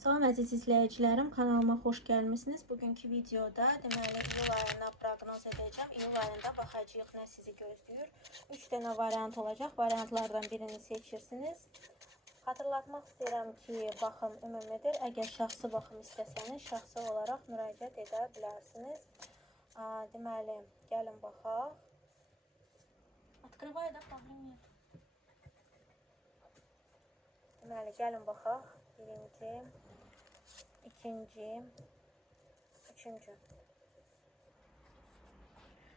Salam əziz izləyicilərim, kanalıma xoş gəlmisiniz. Bugünkü videoda deməli iyul ayına proqnoz edəcəm. İyul ayında baxacağıq nə sizi gözləyir. 3 dənə variant olacaq. Variantlardan birini seçirsiniz. Xatırlatmaq istəyirəm ki, baxım ümumidir. Əgər şəxsi baxım istəsəniz, şəxsi olaraq müraciət edə bilərsiniz. Deməli, gəlin baxaq. Открывай, да, проблем нет. Deməli, gəlin baxaq. Birinci, ikinci, üçüncü.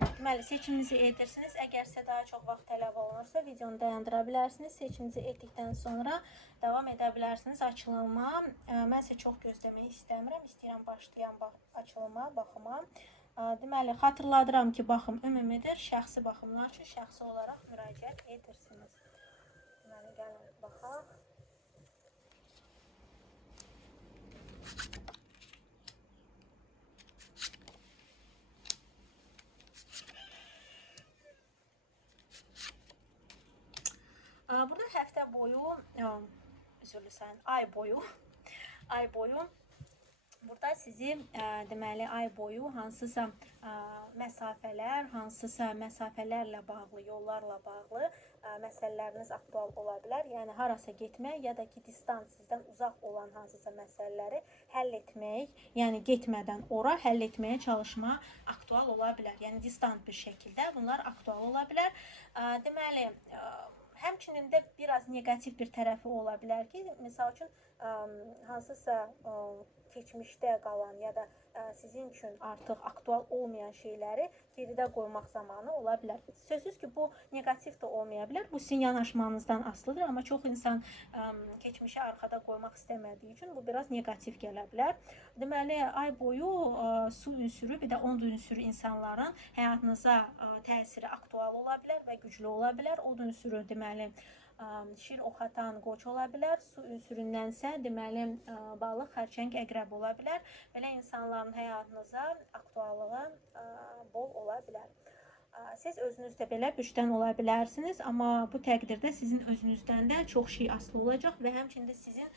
Deməli, seçiminizi edirsiniz. Əgər sizə daha çox vaxt tələb olunursa, videonu dayandıra bilərsiniz. Seçiminizi etdikdən sonra davam edə bilərsiniz açılıma. Mən isə çox gözləmək istəmirəm. İstəyirəm başlayam açılıma, baxıma. Deməli, xatırladıram ki, baxım ümumidir. Şəxsi baxımlar üçün şəxsi olaraq müraciət edirsiniz. Deməli, gəlin baxaq. Burada həftə boyu, üzrlü sayın, ay boyu burada sizi deməli ay boyu hansısa məsafələr, hansısa məsafələrlə bağlı, yollarla bağlı məsələləriniz aktual ola bilər. Yəni harasa getmək ya da ki, distans sizdən uzaq olan hansısa məsələləri həll etmək, yəni getmədən ora həll etməyə çalışma aktual ola bilər. Yəni distant bir şəkildə bunlar aktual ola bilər. Deməli, həmçinin də biraz negativ bir tərəfi ola bilər ki, misal üçün hansısa keçmişdə qalan ya da sizin üçün artıq aktual olmayan şeyləri geridə qoymaq zamanı ola bilər. Sözsüz ki, bu negativ də olmaya bilər. Bu sizin yanaşmanızdan asılıdır, amma çox insan keçmişi arxada qoymaq istəmədiyi üçün bu biraz negativ gələ bilər. Deməli, ay boyu su ünsürü, bir də od ünsürü insanların həyatınıza təsiri aktual ola bilər və güclü ola bilər. Od ünsürü deməli şir oxatan qoç ola bilər. Su ünsüründənsə deməli balıq, xərçəng, əqrəb ola bilər. Belə insanların həyatınıza aktuallığı bol ola bilər. Siz özünüzdə belə gücdən ola bilərsiniz, amma bu təqdirdə sizin özünüzdən də çox şey asılı olacaq və həmçində sizin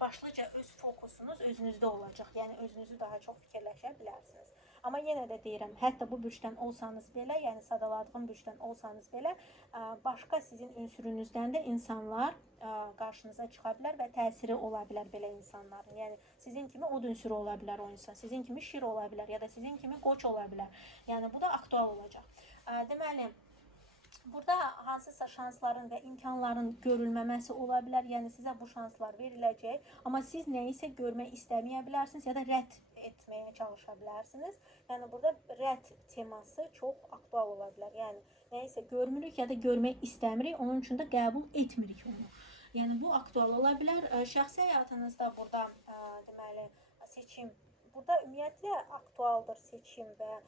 başlıca öz fokusunuz özünüzdə olacaq. Yəni özünüzü daha çox fikirləşə bilərsiniz. Amma yenə də deyirəm, hətta bu bürcdən olsanız belə, yəni sadaladığım bürcdən olsanız belə, başqa sizin ünsürünüzdən də insanlar qarşınıza çıxa bilər və təsiri ola bilər belə insanların. Yəni sizin kimi od ünsürü ola bilər o insan, sizin kimi şir ola bilər ya da sizin kimi qoç ola bilər. Yəni bu da aktual olacaq. Deməli, burada hansısa şansların və imkanların görülməməsi ola bilər. Yəni sizə bu şanslar veriləcək, amma siz nəyisə görmək istəməyə bilərsiniz ya da rədd etməyə çalışa bilərsiniz. Yəni burada rədd teması çox aktual ola bilər. Yəni nəyisə görmürük ya da görmək istəmirik, onun üçün də qəbul etmirik onu. Yəni bu aktual ola bilər. Şəxsi həyatınızda burada deməli seçim, burada ümumiyyətlə aktualdır seçim və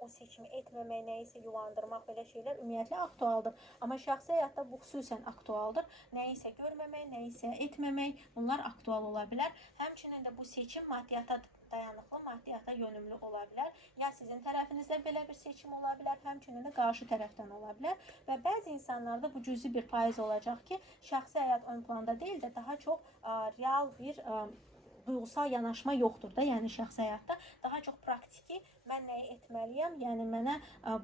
o seçimi etməmək, nəyisə yulandırmaq, belə şeylər ümumiyyətlə aktualdır. Amma şəxsi həyatda bu xüsusən aktualdır. Nəyisə görməmək, nəyisə etməmək, bunlar aktual ola bilər. Həmçinin də bu seçim maddiyata dayanıqlı, maddiyata yönümlü ola bilər. Ya sizin tərəfinizdə belə bir seçim ola bilər, həmçinin də qarşı tərəfdən ola bilər. Və bəzi insanlarda bu cüzi bir faiz olacaq ki, şəxsi həyat ön planda deyil də daha çox real bir duyğusal yanaşma yoxdur da, yəni şəxsi həyatda daha çox praktiki mən nəyi etməliyəm, yəni mənə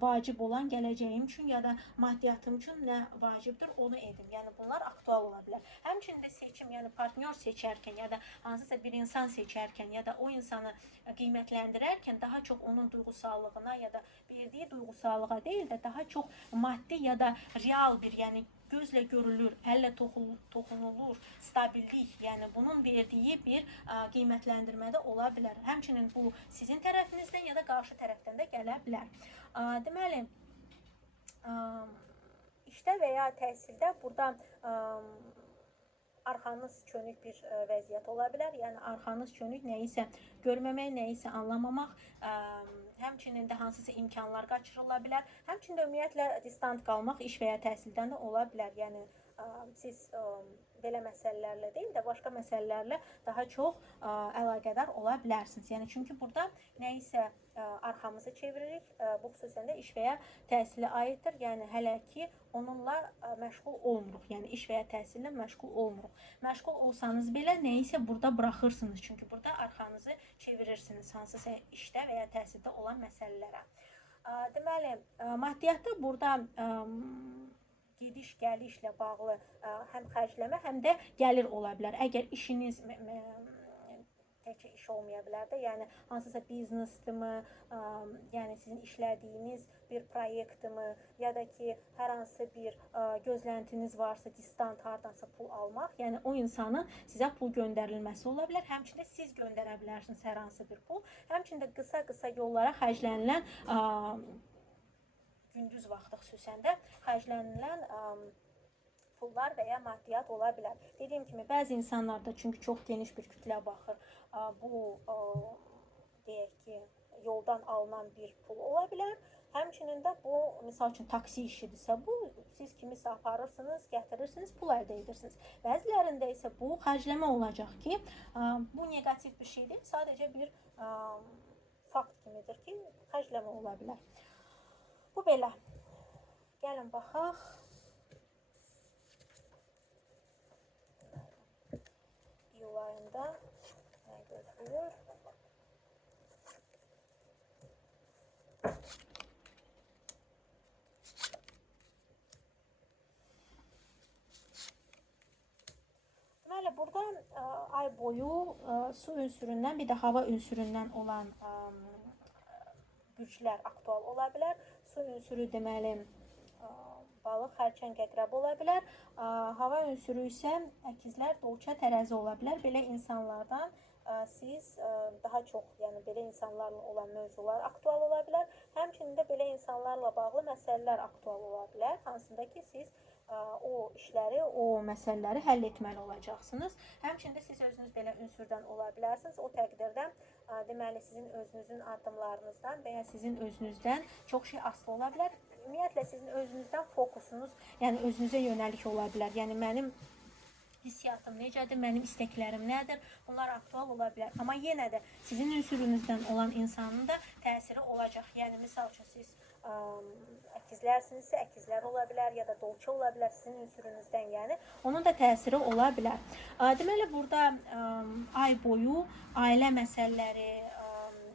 vacib olan gələcəyim üçün ya da maddiyyatım üçün nə vacibdir, onu edim. Yəni bunlar aktual ola bilər. Həmçinin də seçim, yəni partnyor seçərkən ya da hansısa bir insan seçərkən ya da o insanı qiymətləndirərkən daha çox onun duyğusallığına ya da verdiyi duyğusallığa deyil də daha çox maddi ya da real bir, yəni gözlə görülür, əllə toxunulur, stabillik, yəni bunun verdiyi bir qiymətləndirmədə ola bilər. Həmçinin bu sizin tərəfinizdən ya da qarşı tərəfdən də gələ bilər. Deməli, işdə və ya təhsildə burada arxanız çönük bir vəziyyət ola bilər. Yəni arxanız çönük, nəyisə görməmək, nəyisə anlamamaq, həmçinin də hansısa imkanlar qaçırıla bilər. Həmçinin də ümumiyyətlə distant qalmaq iş və ya təhsildən də ola bilər. Yəni siz belə məsələlərlə deyil də başqa məsələlərlə daha çox əlaqədar ola bilərsiniz. Yəni çünki burada nə isə arxamızı çeviririk. Bu xüsusən də iş və ya təhsilə aiddir. Yəni hələ ki onunla məşğul olmuruq. Yəni iş və ya təhsillə məşğul olmuruq. Məşğul olsanız belə nə isə burada buraxırsınız. Çünki burada arxanızı çevirirsiniz hansısa işdə və ya təhsildə olan məsələlərə. Deməli, maddiyyatda burada gediş-gəlişlə bağlı həm xərcləmə, həm də gəlir ola bilər. Əgər işiniz təkcə iş olmaya bilər də, yəni hansısa biznesdimi, yəni sizin işlədiyiniz bir proyektimi, ya da ki, hər hansı bir gözləntiniz varsa, distant hardansa pul almaq, yəni o insanın sizə pul göndərilməsi ola bilər. Həmçində siz göndərə bilərsiniz hər hansı bir pul. Həmçində qısa yollara xərclənilən, gündüz vaxtı xüsusən də xərclənilən pullar və ya maddiyyat ola bilər. Dediyim kimi, bəzi insanlarda çünki çox geniş bir kütlə baxır, bu deyək ki, yoldan alınan bir pul ola bilər. Həmçinin də bu, misal üçün, taksi işidirsə, bu siz kimisə aparırsınız, gətirirsiniz, pul əldə edirsiniz. Bəzilərində isə bu xərcləmə olacaq ki, bu negativ bir şeydir, sadəcə bir fakt kimidir ki, xərcləmə ola bilər. Bu belə. Gəlin baxaq. İyul ayında nə gözləyir? Deməli, burada ay boyu su ünsüründən, bir də hava ünsüründən olan güclər aktual ola bilər. Su ünsürü deməli balıq, xərçəng, əqrəb ola bilər. Hava ünsürü isə əkizlər, dolça, tərəzi ola bilər. Belə insanlardan siz daha çox, yəni belə insanlarla olan mövzular aktual ola bilər. Həmçinin də belə insanlarla bağlı məsələlər aktual ola bilər. Hansında ki, siz o işləri, o məsələləri həll etməli olacaqsınız. Həmçinin də siz özünüz belə ünsürdən ola bilərsiniz. O təqdirdə deməli sizin özünüzün addımlarınızdan və ya sizin özünüzdən çox şey asılı ola bilər. Ümumiyyətlə sizin özünüzdən fokusunuz, yəni özünüzə yönəlik ola bilər. Yəni mənim hissiyatım necədir, mənim istəklərim nədir? Bunlar aktual ola bilər. Amma yenə də sizin ünsürünüzdən olan insanın da təsiri olacaq. Yəni misal üçün siz əkizlərsinizsə, əkizlər ola bilər ya da dolça ola bilər sizin ünsürünüzdən, yəni onun da təsiri ola bilər. Deməli burada ay boyu ailə məsələləri,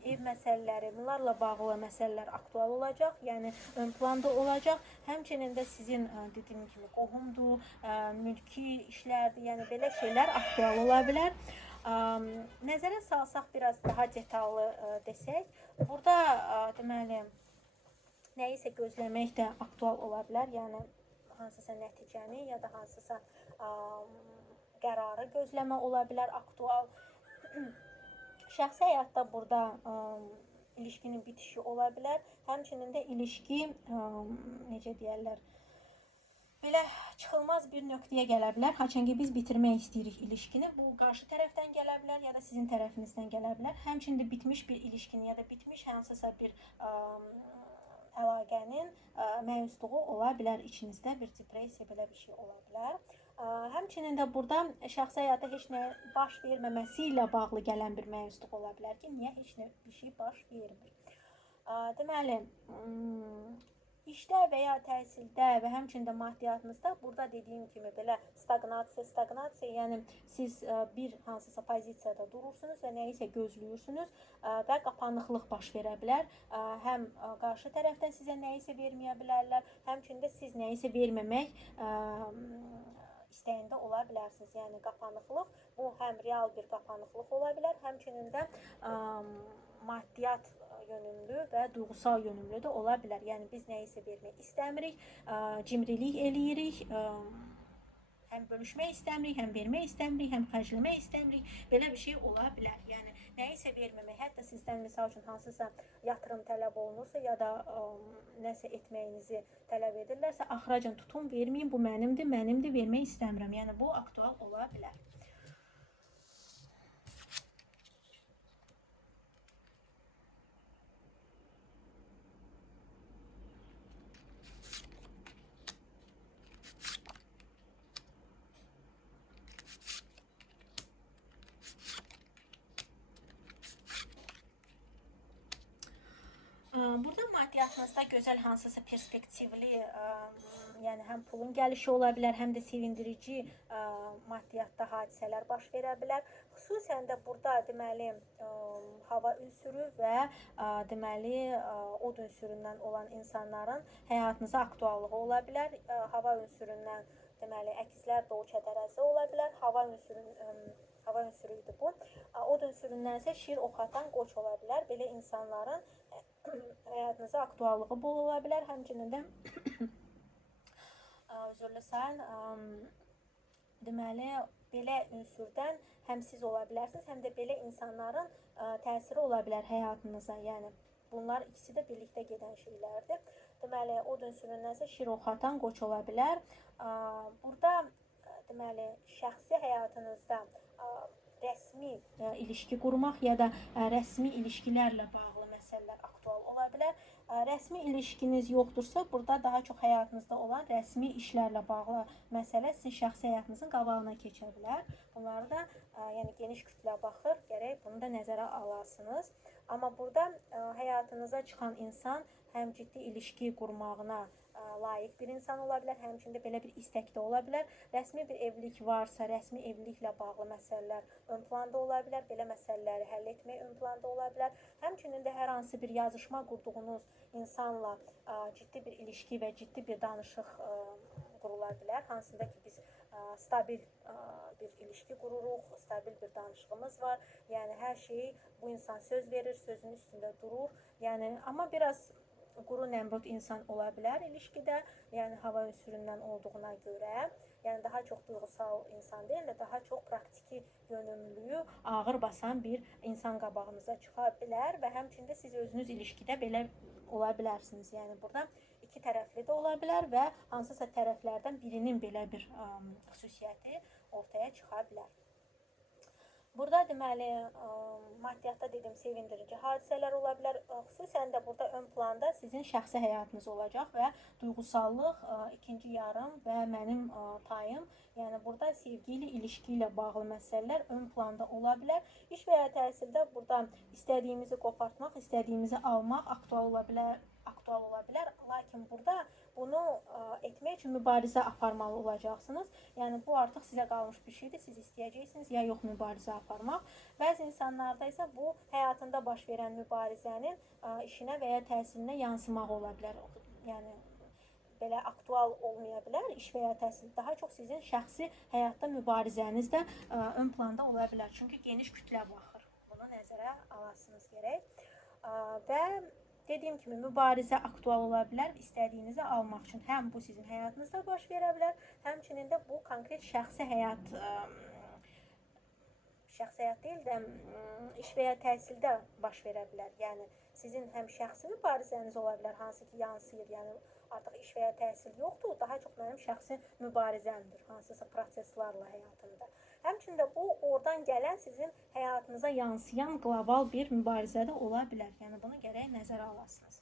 ev məsələləri, bunlarla bağlı məsələlər aktual olacaq, yəni ön planda olacaq. Həmçinin də sizin dediyim kimi qohumdur, mülki işlərdir, yəni belə şeylər aktual ola bilər. Nəzərə salsaq biraz daha detallı desək, burada deməli nəyisə gözləmək də aktual ola bilər, yəni hansısa nəticəni ya da hansısa qərarı gözləmə ola bilər aktual. Şəxsi həyatda burada ilişkinin bitişi ola bilər. Həmçinin də ilişki, necə deyərlər, belə çıxılmaz bir nöqtəyə gələ bilər. Haçan ki biz bitirmək istəyirik ilişkini. Bu qarşı tərəfdən gələ bilər ya da sizin tərəfinizdən gələ bilər. Həmçinin də bitmiş bir ilişkinin ya da bitmiş hansısa bir əlaqənin məyusluğu ola bilər içinizdə. Bir depressiya, belə bir şey ola bilər. Həmçinin də burada şəxsi həyatda heç nə baş verməməsi ilə bağlı gələn bir məyusluq ola bilər ki, niyə heç nə bir şey baş vermir. Deməli, işdə və ya təhsildə və həmçində maddiyyatınızda burada dediyim kimi belə stagnasiya, yəni siz bir hansısa pozisiyada durursunuz və nəyisə gözləyirsiniz və qapanıqlıq baş verə bilər. Həm qarşı tərəfdən sizə nəyisə verməyə bilərlər, həmçində siz nəyisə verməmək istəyində ola bilərsiniz. Yəni qapanıqlıq, bu həm real bir qapanıqlıq ola bilər, həmçinin də maddiyyat yönümlü və duyğusal yönümlü də ola bilər. Yəni biz nəyisə vermək istəmirik, cimrilik eləyirik, həm bölüşmək istəmirik, həm vermək istəmirik, həm xərcləmək istəmirik. Belə bir şey ola bilər. Yəni nəyisə verməmək, hətta sizdən misal üçün hansısa yatırım tələb olunursa ya da nəsə etməyinizi tələb edirlərsə, axıracan tutun, verməyin, bu mənimdir, vermək istəmirəm. Yəni bu aktual ola bilər. Burada maddiyyatınızda gözəl hansısa perspektivli, yəni həm pulun gəlişi ola bilər, həm də sevindirici maddiyyatda hadisələr baş verə bilər. Xüsusən də burada deməli hava ünsürü və deməli od ünsüründən olan insanların həyatınıza aktuallığı ola bilər. Hava ünsüründən deməli əkizlər, doğuç tərəzi ola bilər. Hava ünsürü idi bu. Od ünsüründən isə şir ox atan qoç ola bilər. Belə insanların həyatınıza aktuallığı bol ola bilər. Həmçinin də üzrlüsən, deməli belə ünsürdən həm siz ola bilərsiniz, həm də belə insanların təsiri ola bilər həyatınıza. Yəni bunlar ikisi də birlikdə gedən şeylərdir. Deməli od ünsüründən isə şir ox atan qoç ola bilər. Burada deməli şəxsi həyatınızda rəsmi ilişki qurmaq ya da rəsmi ilişkilərlə bağlı məsələlər aktual ola bilər. Rəsmi ilişkiniz yoxdursa, burada daha çox həyatınızda olan rəsmi işlərlə bağlı məsələ sizin şəxsi həyatınızın qabağına keçə bilər. Bunları da yəni geniş kütlə baxır, gərək bunu da nəzərə alasınız. Amma burada həyatınıza çıxan insan həm ciddi ilişki qurmağına layiq bir insan ola bilər, həmçində belə bir istəkdə ola bilər. Rəsmi bir evlilik varsa, rəsmi evliliklə bağlı məsələlər ön planda ola bilər, belə məsələləri həll etmək ön planda ola bilər. Həmçinin də hər hansı bir yazışma qurduğunuz insanla ciddi bir ilişki və ciddi bir danışıq qurula bilər. Hansında ki biz stabil bir ilişki qururuq, stabil bir danışığımız var. Yəni hər şeyi bu insan söz verir, sözünün üstündə durur. Yəni amma biraz quru nəmrud insan ola bilər ilişkidə, yəni hava ünsüründən olduğuna görə, yəni daha çox duyğusal insan deyil də daha çox praktiki yönümlülüyü ağır basan bir insan qabağınıza çıxa bilər və həmçində siz özünüz ilişkidə belə ola bilərsiniz. Yəni burada iki tərəfli də ola bilər və hansısa tərəflərdən birinin belə bir xüsusiyyəti ortaya çıxa bilər. Burada deməli maddiyyatda dedim sevindirici hadisələr ola bilər. Xüsusən də burada ön planda sizin şəxsi həyatınız olacaq və duyğusallıq, ikinci yarım və mənim tayım. Yəni burada sevgi ilə, ilişki ilə bağlı məsələlər ön planda ola bilər. İş və ya təhsildə burada istədiyimizi qopartmaq, istədiyimizi almaq aktual ola bilər. Lakin burada bunu etmək üçün mübarizə aparmalı olacaqsınız. Yəni bu artıq sizə qalmış bir şeydir. Siz istəyəcəksiniz ya yox mübarizə aparmaq. Bəzi insanlarda isə bu həyatında baş verən mübarizənin işinə və ya təhsilinə yansımaq ola bilər. Yəni belə aktual olmaya bilər iş və ya təhsil. Daha çox sizin şəxsi həyatda mübarizəniz də ön planda ola bilər. Çünki geniş kütlə baxır. Bunu nəzərə alasınız gərək. Və dediyim kimi mübarizə aktual ola bilər istədiyinizi almaq üçün. Həm bu sizin həyatınızda baş verə bilər, həmçinin də bu konkret şəxsi həyat deyil də iş və ya təhsildə baş verə bilər. Yəni sizin həm şəxsi mübarizəniz ola bilər, hansı ki yansıyır. Yəni artıq iş və ya təhsil yoxdur, daha çox mənim şəxsi mübarizəmdir, hansısa proseslarla həyatımda. Həmçinin də bu oradan gələn sizin həyatınıza yansıyan qlobal bir mübarizə də ola bilər. Yəni bunu gərək nəzərə alasınız.